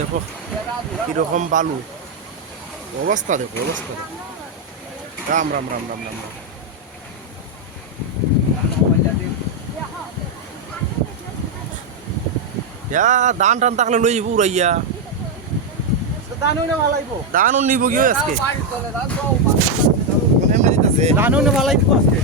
দেখো কিরকম বালু অবস্থা, দেখো অবস্থা দেখো। রাম রাম রাম রাম রাম রাম। দান টান থাকলে লই যাবো উড়াইয়া, দানও নিব কি আজকে দানও ভালাই দিব আজকে।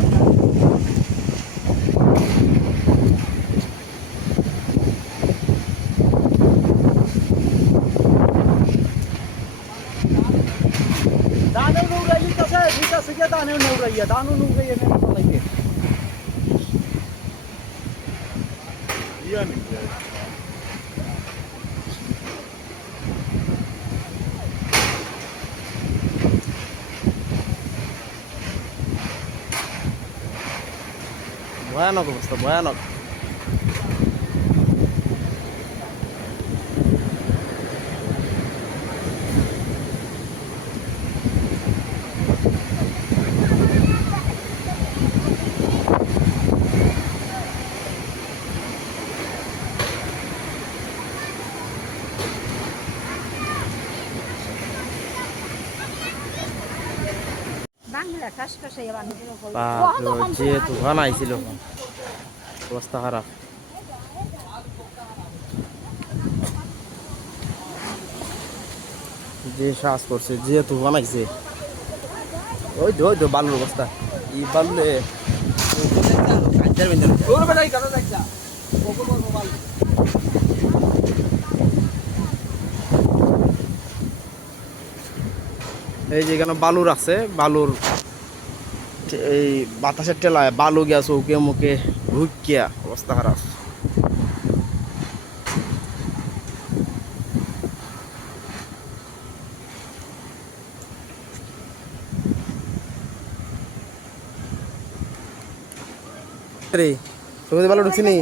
दानो नौराई तसे बिता सके दानो नौराई ने लाइके यानी ভয়ানক অবস্থা, ভয়ানক। যে তুফান আইছিল অবস্থা খারাপ। যে শ্বাস করছে, যে তুফান আইছে, ওই তো বালুর অবস্থা। এই বালুলে এই যে এখানে বালু রাখছে, বালুর এই বাতাসের টেলায় বালু গিয়া চৌকে মুখে ঢুকিয়া অবস্থা খারাপ। রে চৌকে বালু ঢুকছি নি,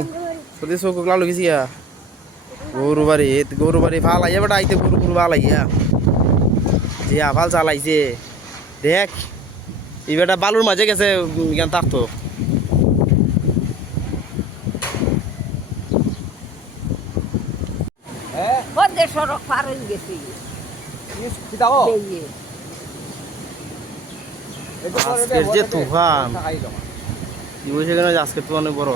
তোদের চৌক লালু গেছি গিয়া গরু বাড়ি ভাল আইয়া বেটা, আইতে গরু গরু ভাল আইয়া যে আভাল চালাইছে দেখ। এই বেটা বালুর মাঝে গেছে জ্ঞান থাকতো। সড়ক পার হয়ে গেছি আজকের যে তুফান, কি বলছে কেন আজকের তুফান বড়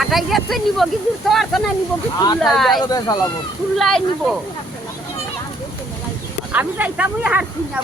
আটাই গেছে নিব কি ঘুরতে পারছে না, নিব কি খুললাই নিব। আমি যাইতাম হারছি না।